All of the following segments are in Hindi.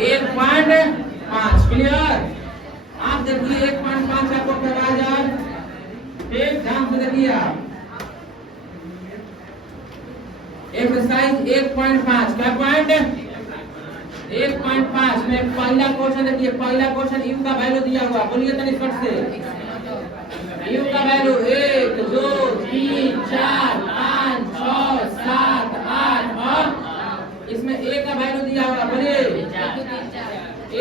1.5 क्लियर। आप देखिए 1.5 आपको करवाया जाए, एक ध्यान से देखिए आप एक्सरसाइज 1.5 क्या पॉइंट 1.5 में पहला क्वेश्चन देखिए, पहला क्वेश्चन यू का वैल्यू दिया हुआ, बोलिए तनिक फट से यू का वैल्यू 1 2 3 4 5 6 7 8 और इसमें ए का वैल्यू दिया हुआ, बोलिए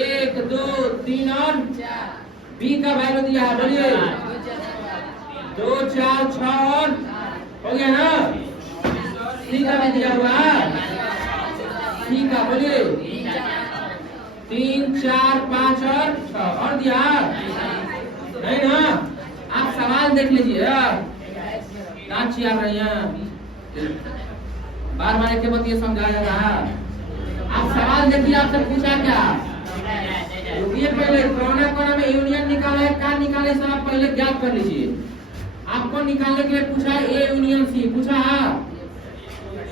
1 2 3 और बी का वैल्यू दिया है, बोलिए 2 4 6 और हो गया ना, सी का भी दिया हुआ, सी का बोलिए 3 4 5 और 6 और दिया नहीं ना। आप सवाल देख लीजिए, नाच चिया रही हैं, बार बार एक बात ये समझाया रहा। आप सवाल देखिए, आपसे पूछा क्या, रुकिए पहले कोना कोना में यूनियन निकाला है, क्या निकाले सब आप पहले ज्ञात कर लीजिए। आपको निकालने के लिए पूछा है ए यूनियन सी, पूछा है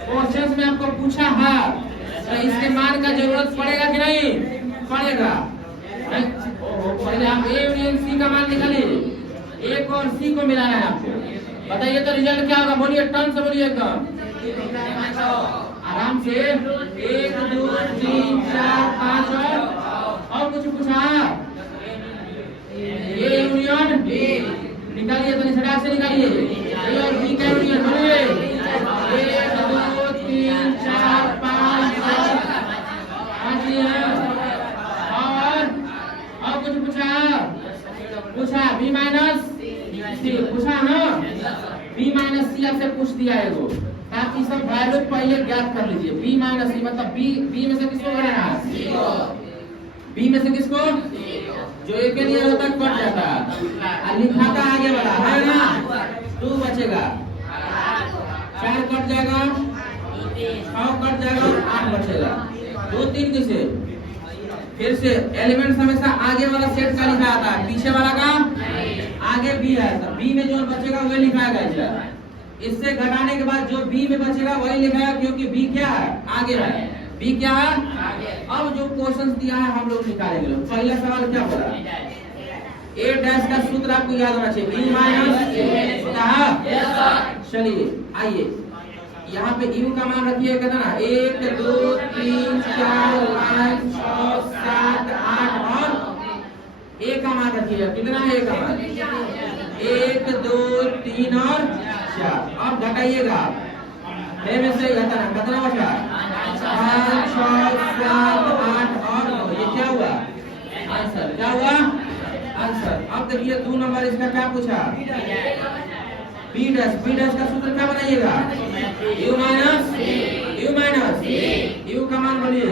क्वेश्चन में आपको पूछा है, तो इसके मान का जरूरत पड़ेगा कि नहीं पड़ेगा। पहले आप ए यूनियन सी का मान निकालिए, ए को और सी को मिलाना है आपको, बताइए तो रिजल्ट क्या होगा, बोलिए टर्न से बोलिए एकदम आराम से 1 2 3 4 5 और कुछ पूछा ए यूनियन बी निकालिए, तो निशान से निकालिए ए और बी का यूनियन, बोलिए 1 2 3 4 5 और कुछ पूछा बी माइनस सी पूछा ना, बी माइनस सी आपसे पूछ दिया है वो, ताकि सब वैल्यू पहले ज्ञात कर लीजिए। बी माइनस सी मतलब बी में से किसको बनाना है, बी में से किसको, जो एक के लिए होता है कट जाता है, लिखा था आगे वाला है ना, 2 बचेगा, 4 कट जाएगा, 6 कट जाएगा, 8 बचेगा, 2 3 किसे, फिर से एलिमेंट्स हमेशा आगे वाला सेट का लिखा आता है, पीछे वाला का आगे बी है, तो बी में जो बचेगा वही लिखाएगा इसे। इससे घटाने के बाद जो बी में बचेगा वही लिखाएगा, क्योंकि बी क्या है आगे है, बी क्या है। अब जो क्वेश्चन दिया है हम लोग निकालेंगे। पहला सवाल क्या बोला, ए डैश का सूत्र आपको याद होना चाहिए, बी माइनस ए। चलिए आइए यहाँ पे यू का मान रखिए कितना, 1 2 3 4 5 6 7 8 और ए का मान रखिए कितना, ए का मान 1 2 3 और 4। अब घटाइएगा में से कितना बचा, 5 6 7 8 और 9, ये क्या हुआ आंसर, क्या हुआ आंसर। अब देखिए 2 नंबर इसका क्या पूछा, बी डैश का सूत्र क्या बनाइएगा, यू माइनस यू का मान बोलिए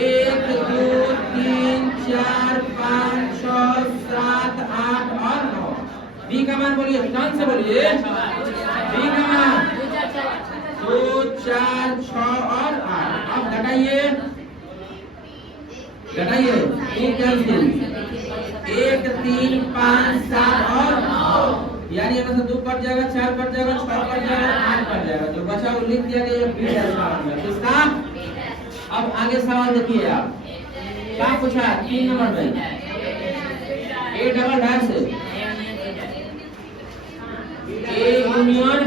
1 2 3 4 5 6 7 8 और 9। बी का मान बोलिए, ध्यान से बोलिए, बी का मान 2 4 6 और 8। अब घटाइए 2 कैंसिल, 1 3 5 7 और 9, यानी यहाँ से 2 कट जाएगा, 4 कट जाएगा, 6 कट जाएगा, 8 कट जाएगा, जो बचा वो लिख दिया गया बी डैश का आंसर किसका। अब आगे सवाल देखिए आप, क्या पूछा 3 नंबर में, A double dash A union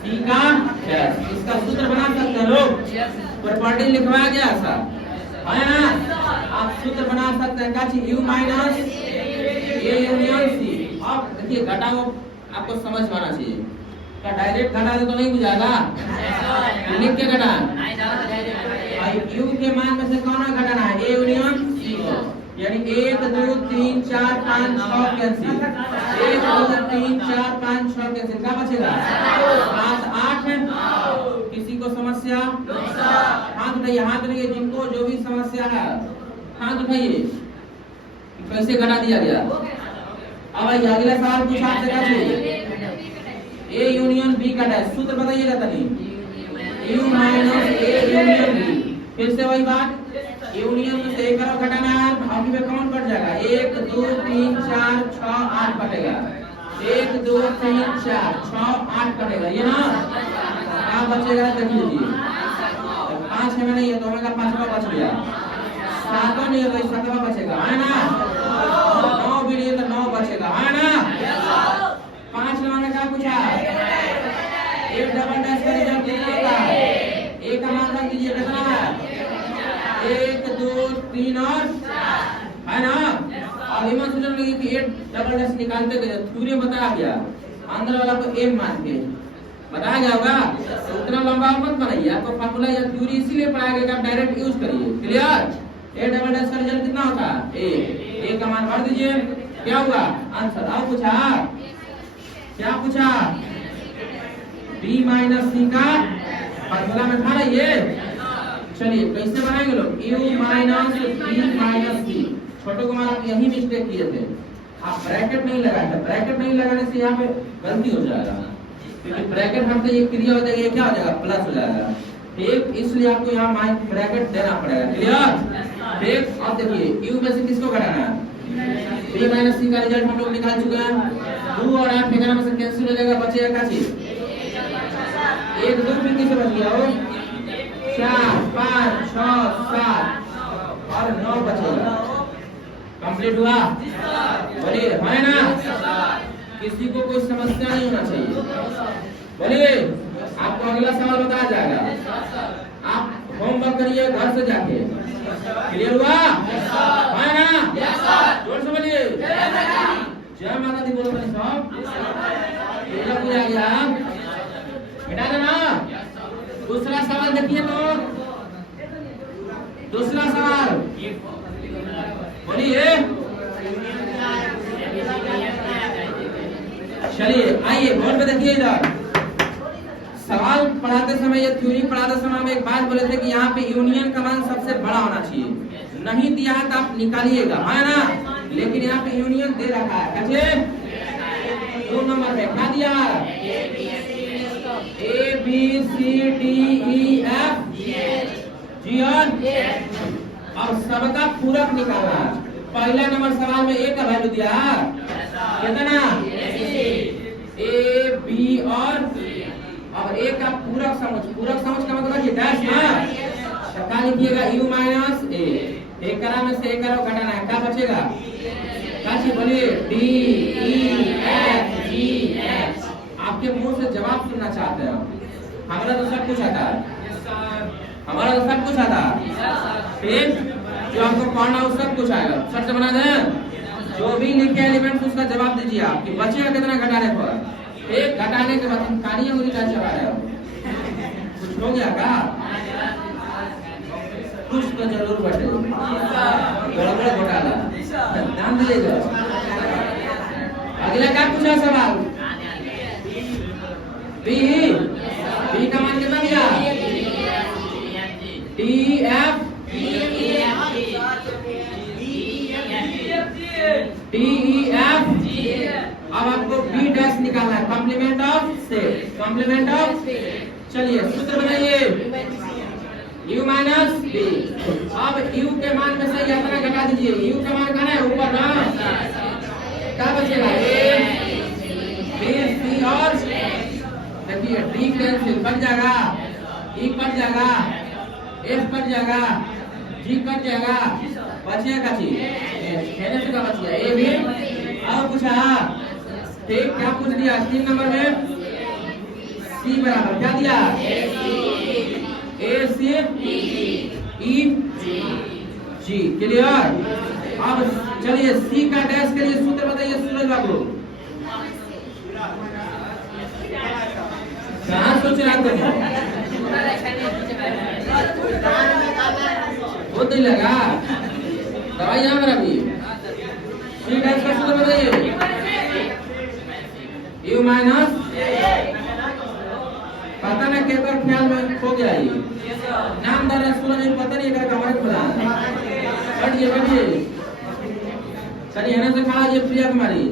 C का डैश, इसका सूत्र बना सकते हैं लोग, प्रॉपर्टी लिखवाया गया ऐसा है ना, आप सूत्र बना सकते हैं, क्या चीज U minus A union C. अब देखिए घटाओ आपको समझ में आना चाहिए, क्या डायरेक्ट घटा दे तो नहीं बुझाएगा, लिख के घटा, यू के मान में से कौन घटाना है, ए यूनियन सी को, यानी 1 2 3 4 5 6 कैंसिल, 1 2 3 4 5 6 कैंसिल, क्या बचेगा 7 8 किसी को समस्या, हाथ उठाइए, हाथ उठाइए जिनको जो भी समस्या है हाथ उठाइए, कैसे घटा दिया गया। अब आइए अगला सवाल पूछा आपसे, कर लीजिए ए यूनियन बी का डैश, सूत्र बताइएगा तनी, U minus A union B, फिर से वही बात, यूनियन में से एक तरफ घटाना है, बाकी में कौन कट जाएगा, 1 2 3 4 6 8 कटेगा, 1 2 3 4 6 8 कटेगा, ये ना क्या बचेगा देख लीजिए, 5 में नहीं है तो हमें 5वां बच गया? 7 नहीं है तो 7वां बचेगा, है ना? 9 भी नहीं है तो 9 बचेगा, है ना? 5 नंबर में क्या पूछा? एक डबल डैश का रिजल्ट कितना होता है? एक का मान रख दीजिए कितना है? 1 2 3 और 4 है ना? और इमन सूचना लगी कि 8 डबल डैश निकालते गए थ्योरी में बताया गया, अंदर वाला को m मान के बताया गया होगा। तो उतना लंबा मत बनाइए, आपको फार्मूला या थ्योरी इसीलिए पढ़ाया गया कि आप डायरेक्ट यूज करिए। क्लियर? 8 डबल डैश का रिजल्ट कितना होता है? a का मान भर दीजिए, क्या होगा आंसर? अब पूछा, क्या पूछा? b माइनस c का फार्मूला में था ना ये। चलिए कैसे बनाएंगे लोग? u minus b minus c। छोटे कुमार आप यही मिस्टेक किए थे, आप ब्रैकेट नहीं लगाए थे। ब्रैकेट नहीं लगाने से यहाँ पे गलती हो जाएगा, क्योंकि ब्रैकेट हमसे ये क्रिया हो जाएगी, ये क्या हो जाएगा? प्लस हो जाएगा। ठीक, इसलिए आपको यहाँ माइनस ब्रैकेट देना पड़ेगा। क्लियर? ठीक, अब देखिए u में से किसको घटाना है? b माइनस c का रिजल्ट हम लोग निकाल चुके हैं। 2 और 8 11 में से कैंसिल हो जाएगा, बचेगा क्या चीज? 1 2 फिर किसे बच गया? 4 5 6 7 और 9 बचेगा। कंप्लीट हुआ? बोलिए है ना? किसी को कोई समस्या नहीं होना चाहिए। बोलिए, आपको अगला सवाल बताया जाएगा, आप होमवर्क करिए घर से जाके। क्लियर हुआ? है ना? जोर से बोलिए जय माता दी। बोलो बने सब पूरा आ गया, बेटा देना। दूसरा सवाल देखिए, तो दूसरा सवाल बोलिए। चलिए आइए बोर्ड पे देखिए इधर। सवाल पढ़ाते समय या थ्योरी पढ़ाते समय हम एक बात बोले थे कि यहाँ पे यूनियन का मान सबसे बड़ा होना चाहिए। नहीं दिया है तो आप निकालिएगा, है ना? लेकिन यहाँ पे यूनियन दे रखा है। कैसे? 2 नंबर में क्या दिया? A B C D E F G और सबका पूरक निकालना है। पहला नंबर सवाल में a का वैल्यू दिया कितना? a b और a का पूरक समुच्चय। पूरक समुच्चय का मतलब डैश ना, तो क्या लिखिएगा? u minus a। एक करा में से एक करा घटाना है, क्या बचेगा? क्या चीज? बोलिए d e f g h। आपके मुंह से जवाब सुनना चाहते हैं। हमारा तो सब कुछ आता है, हमारा तो सब कुछ आता है। ठीक, जो आपको पढ़ना हो सब कुछ आएगा। सर से बना दें, जो भी लिखे एलिमेंट उसका जवाब दीजिए आप कि बचेगा कितना घटाने पर। एक घटाने के बाद कार्य मुझे क्या चला रहे हो? कुछ हो गया क्या? कुछ तो जरूर बटे, गड़बड़ घोटाला, ध्यान दीजिएगा। अगला क्या पूछा सवाल? बी का मान कितना दिया? D F D E F. अब आपको बी डैश निकालना है, complement of set. Complement of, चलिए सूत्र बनाइए, u माइनस b। अब u के मान में से यात्रा घटा दीजिए। u का मान कहाँ है? ऊपर ना, क्या बचेगा? a b c और देखिए d कैंसिल कट जाएगा, e कट जाएगा, f कट जाएगा, g कट जाएगा, बचेगा क्या चीज? कहने से क्या बच गया? a भी। और पूछा, ठीक, क्या पूछ दिया? 3 नंबर में c बराबर क्या दिया? a से e g। क्लियर? अब चलिए c का डैश के लिए सूत्र बताइए सूरज बाबू। कहाँ सोच रहा था? वो तो लगा दवाई यहाँ मेरा भी। c डैश का सूत्र बताइए, u माइनस, पता ना क्या कर ख्याल में खो गया ये नाम दर रसूल में पता नहीं कर कमर खुदा। बैठिए बैठिए, चलिए है ना से खड़ा ये प्रिया कुमारी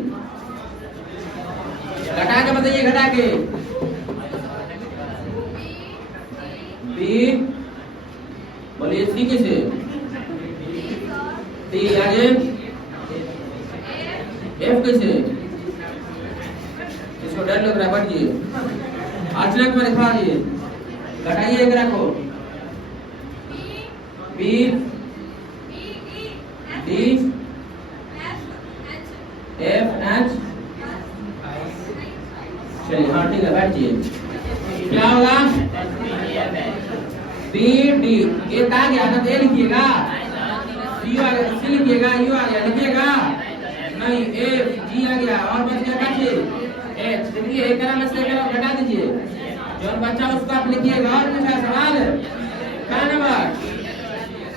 घटा के बताइए, घटा के बी बोलिए सी कैसे? टी आगे एफ कैसे? इसको डर लग रहा है, बैठिए अचानक में दिखा दिए, घटाइए एक रखो बी डी एफ एच। चलिए हाँ ठीक है, बैठिए। क्या होगा? बी डी, ये कहा गया था, ए लिखिएगा, सी आ गया, सी लिखिएगा, यू आ गया, लिखिएगा नहीं, एफ जी आ गया, और बच गया क्या चीज? एच। देखिए एक तरह में से एक तरफ घटा दीजिए, जो बच्चा उसको आप लिखिएगा। और कुछ है सवाल?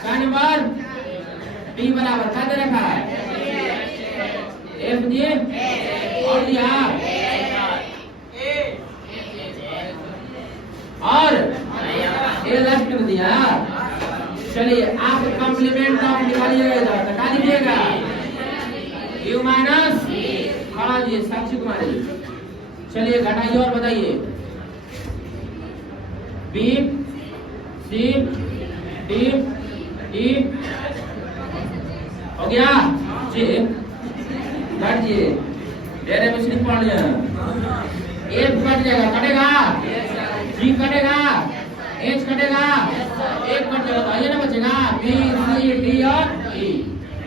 क्या नंबर डी बराबर क्या दे रखा है? एफ जी और दिया और ए लास्ट में दिया। चलिए आप कॉम्प्लीमेंट ऑफ निकालिएगा, इधर क्या लिखिएगा? यू माइनस खड़ा जी साक्षी कुमारी। चलिए घटाइए और बताइए। बी सी डी ई हो गया जी, बैठिए। डेरे में सिर्फ पढ़ लिया, एफ कट जाएगा, कटेगा, जी कटेगा, एच कटेगा, एक कट जाएगा, तो ये ना बचेगा बी सी डी और ई।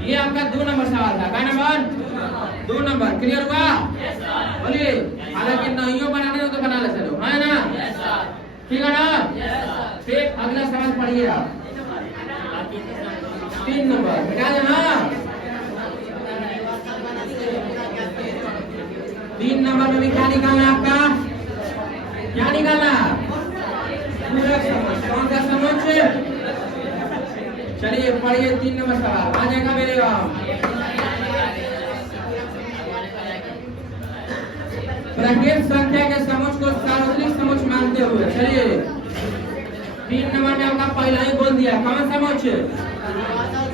ये आपका 2 नंबर सवाल था। क्या नंबर? 2 नंबर। क्लियर हुआ? बोलिए। हालांकि नहीं बनाने हो तो बना ले चलो, है ना? ठीक है ना? फिर अगला सवाल पढ़िए आप। 3 नंबर क्या देना? 3 नंबर में भी क्या निकालना है आपका? क्या निकालना? कौन सा समुच्चय? चलिए पढ़िए 3 नंबर सवाल आ जाएगा मेरे गाँव। प्रत्येक संख्या के समुच्चय को सार्वत्रिक समुच्चय मानते हुए, चलिए 3 नंबर में आपका पहला ही बोल दिया, कौन समुच्चय?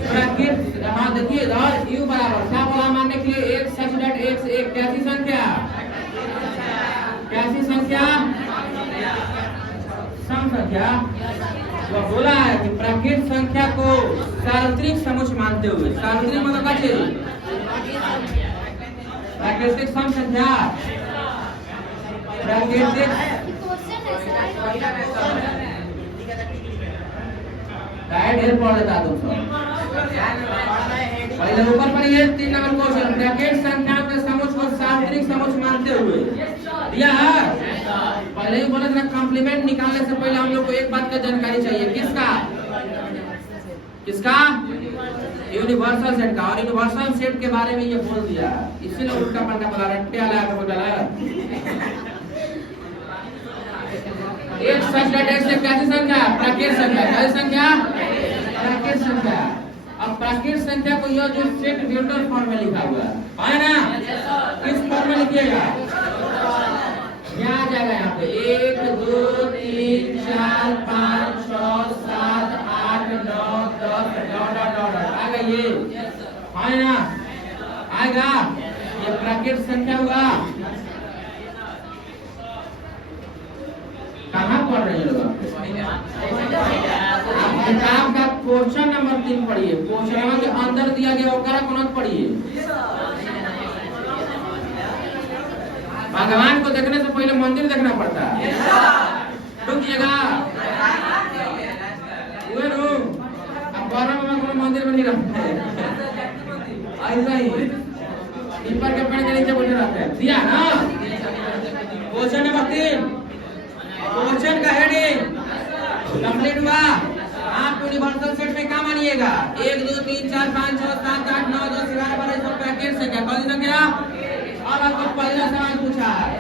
प्रत्येक। हाँ देखिए इधर यू बराबर क्या बोला मानने के लिए? एक सच डेट एक से एक कैसी संख्या? कैसी संख्या? सम संख्या। वो बोला है कि प्राकृत संख्या को सार्वत्रिक समुच्चय मानते हुए, सार्वत्रिक मतलब क्या चीज? प्राकृतिक सम संख्या, प्राकृतिक ढेर पढ़ लेता तुम सब। पहले ऊपर पढ़िए 3 नंबर क्वेश्चन। प्राकृतिक संख्या के समुच्चय को सार्वत्रिक समुच्चय मानते हुए दिया है। पहले ही बोला था कॉम्प्लीमेंट निकालने से पहले हम लोग को एक बात का जानकारी चाहिए। किसका? किसका? यूनिवर्सल सेट का। और यूनिवर्सल सेट के बारे में ये बोल दिया, इसीलिए उल्टा पलटा बोला, रट्टे वाला आपको बोला। एक सच डेट एक्स एक कैसी संख्या? प्राकृतिक संख्या। कैसी संख्या? प्राकृतिक संख्या। अब प्राकृतिक संख्या को यह जो सेट वेक्टर फॉर्म में लिखा हुआ है ना, किस फॉर्म में लिखिएगा? क्या आ जाएगा यहाँ पे? 1 2 3 4 5 6 7 8 9 10 डॉट आएगा। ये है ना, आएगा। ये प्राकृतिक संख्या होगा। कहाँ पढ़ रहे हैं लोग? किताब का क्वेश्चन नंबर 3 पढ़िए। क्वेश्चन के अंदर दिया गया होगा कौन पढ़िए। भगवान को देखने से पहले मंदिर देखना पड़ता है। रुकिएगा, अब गौरव में कोनो मंदिर में नहीं रहते, ऐसा ही ऊपर के पेड़ के नीचे बैठे रहते हैं। दिया ना क्वेश्चन नंबर 3। क्वेश्चन का हेडिंग कंप्लीट हुआ। आप यूनिवर्सल सेट में क्या मानिएगा? 1 2 3 4 5 6 7 8 9 10 11 12 सब पैकेट से क्या कौन सा क्या? और आपको पहला सवाल पूछा है,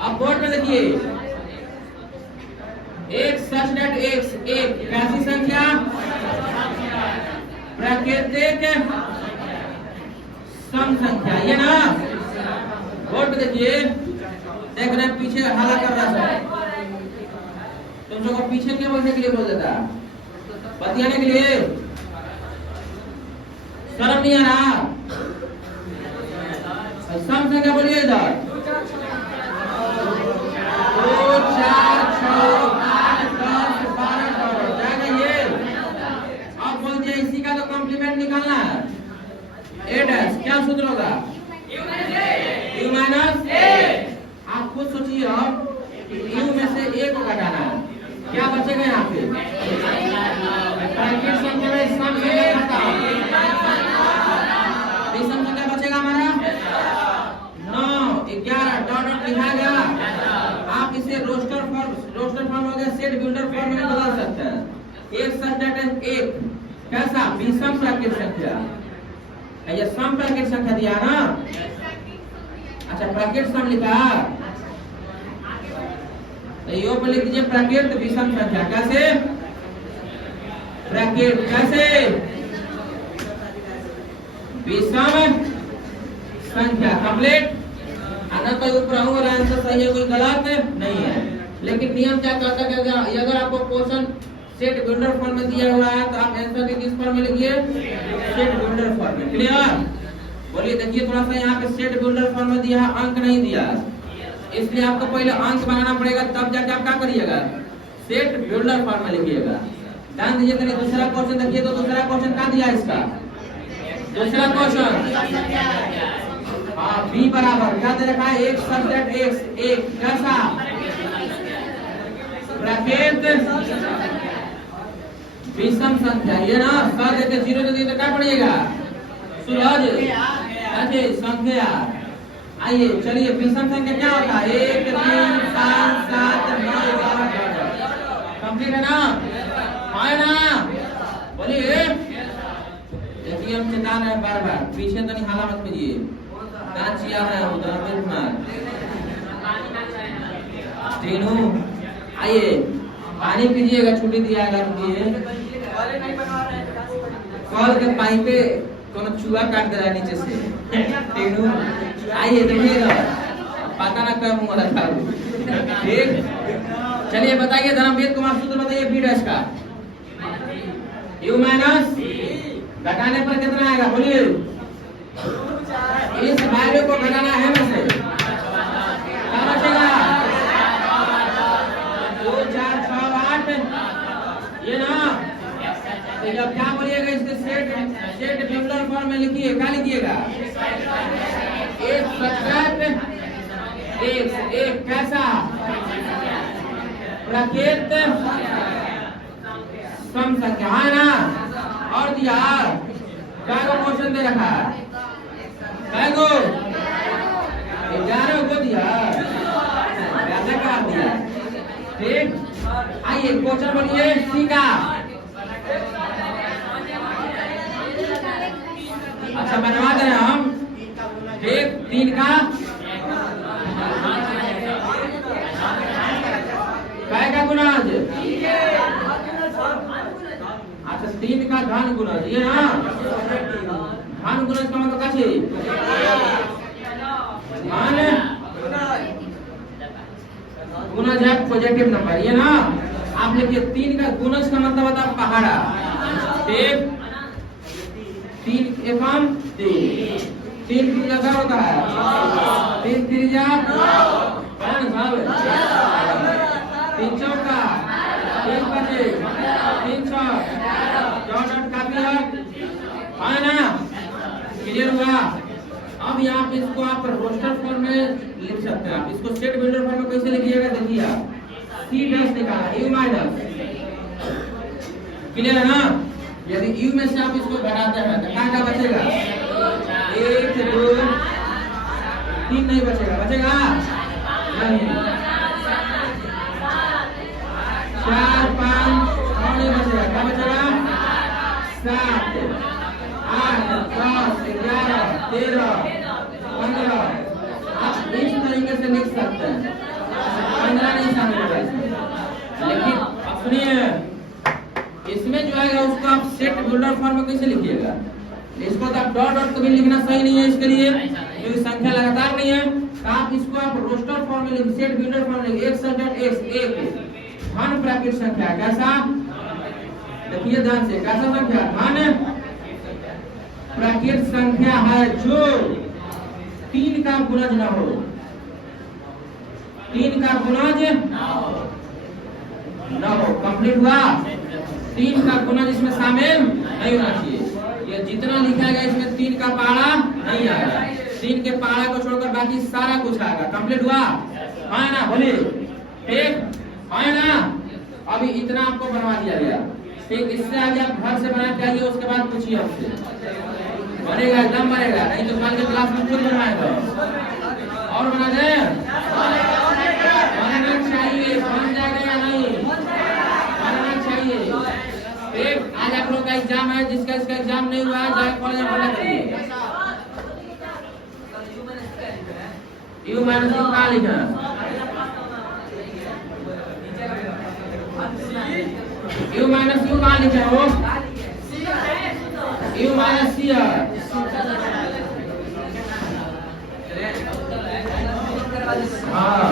अब बोर्ड में देखिए। एक सच डेट एक्स एक कैसी संख्या? प्राकृतिक सम संख्या। ये ना बोर्ड में देखिए, देख रहे पीछे हला कर रहा है। तुम लोग को पीछे क्यों बोलने के लिए बोल देता? बतियाने के लिए। शर्म नहीं आ रहा? सम संख्या बोलिए इधर। 2 4 6 8 10 12 जाएगा ये। अब बोलते इसी का तो कॉम्प्लीमेंट निकालना है। ए डैश क्या सूत्र होगा? यू माइनस ए। आप खुद सोचिए अब यू में से ए को घटाना है, क्या बचेगा यहाँ पे? बिल्डर फॉर्म में बदल सकते हैं। एक सच एक कैसा विषम प्राकृत संख्या, ये सम प्राकृत संख्या दिया ना। अच्छा प्राकृत सम लिखा, तो यो पर लिख दीजिए प्राकृत विषम संख्या। कैसे प्राकृत, कैसे विषम संख्या। कंप्लीट। अगर कोई ऊपर वाला आंसर सही है, कोई गलत नहीं है। लेकिन नियम क्या कहता है कि अगर आपको क्वेश्चन सेट बिल्डर फॉर्म में दिया हुआ है तो आप आंसर के किस फॉर्म में लिखिए, सेट बिल्डर फॉर्म में। क्लियर। बोलिए देखिए थोड़ा सा यहाँ पे सेट बिल्डर फॉर्म में दिया है, अंक नहीं दिया, इसलिए आपको पहले अंक बनाना पड़ेगा, तब जाके आप क्या करिएगा, सेट बिल्डर फॉर्म में लिखिएगा। ध्यान दीजिए। कहीं दूसरा क्वेश्चन देखिए, तो दूसरा क्वेश्चन क्या दिया इसका, दूसरा क्वेश्चन बी बराबर क्या दे रखा है, एक सब्जेक्ट एक कैसा ब्रैकेट विषम संख्या। ये ना सर देखे 0 दे दिए तो क्या पड़ेगा, सूरज अच्छे संख्या। आइए चलिए विषम संख्या क्या होता है, 1 3 5 7 9 10। कंप्लीट है ना, है ना। बोलिए देखिए हम चेता रहे हैं बार बार, पीछे तो नहीं हाला मत कीजिए, दांचिया है उधर तीनों। आइए पानी पीजिएगा, छुट्टी दिया है। कॉल के पाइप पे कोनो चूहा काट दे रहा है नीचे से तीनों। आइए देखिएगा, पता ना कब मुंह रखा ठीक। चलिए बताइए धर्मवेद कुमार सूत्र बताइए बी डैश का, u माइनस घटाने पर कितना आएगा, बोलिए। इस वैल्यू को घटाना है वैसे क्या बचेगा, 2 4 6 8 ये ना। तो जब क्या बोलिएगा इसके सेट बिल्डर फॉर्म में लिखिए, क्या लिखिएगा, एक सब्जेक्ट एक कैसा प्राकृत सम संख्या है ना। और दिया क्या क्वेश्चन दे रखा है, 11 को दिया, कैसे कर दिया ठीक। आइए क्वेश्चन बोलिए सी का। अच्छा बनवा दे हम, एक 3 का काय का गुणाज, अच्छा 3 का धन गुणाज, ये ना धन गुणाज का मतलब क्या है, गुणज है पॉजिटिव नंबर, ये ना। आप लिखिए 3 का गुणज का मतलब होता है पहाड़ा, ठीक। 3 एकम 3 क्या होता है, 3 त्रिज्या 3 चौका 3 बचे 3 छह डॉट काफी है ना। क्लियर हुआ। अब यहाँ पे इसको आप रोस्टर फॉर्म में लिख सकते हैं, आप इसको सेट बिल्डर फॉर्म में कैसे लिखिएगा, देखिए आप सी डैश निकाला u माइनस, क्लियर है ना। यदि u में से आप इसको घटाते हैं तो क्या बचेगा, 1 2 3 नहीं बचेगा, बचेगा नहीं, 4 5 6 नहीं बचेगा, क्या बचेगा 7 8 10 11 13 15। आप इस तरीके से लिख सकते हैं, 15 नहीं शामिल है। लेकिन अपने इसमें जो आएगा उसको आप सेट बिल्डर फॉर्म में कैसे लिखिएगा, इसको तो आप डॉट डॉट कभी लिखना सही नहीं है इसके लिए, क्योंकि संख्या लगातार नहीं है। तो आप इसको आप रोस्टर फॉर्म में लिखिए, सेट बिल्डर फॉर्म में लिखिए, एक सब्जेक्ट एक धन प्राकृत संख्या कैसा, देखिए ध्यान से, कैसा संख्या धन प्राकृत संख्या है जो 3 का गुणज न हो, 3 का गुणज न हो। कंप्लीट हुआ। 3 का गुणज इसमें शामिल नहीं होना चाहिए, ये जितना लिखा गया इसमें 3 का पहाड़ा नहीं आएगा, 3 के पहाड़ा को छोड़कर बाकी सारा कुछ आएगा। कंप्लीट हुआ है ना, बोलिए ठीक है ना। अभी इतना आपको बनवा दिया गया, ठीक। इससे आगे आप घर से बना के आइए, उसके बाद पूछिए हमसे, बनेगा एकदम बनेगा, नहीं तो कल के क्लास में खुद बनवाएगा। और बना दे, बनना चाहिए, बन जाएगा या नहीं। जिसका इसका एग्जाम नहीं हुआ है जाए कॉलेज में पढ़ा करिए। यू माइनस यू कहाँ लिखा है? यू माइनस यू कहाँ लिखा है? वो यू माइनस सी है। हाँ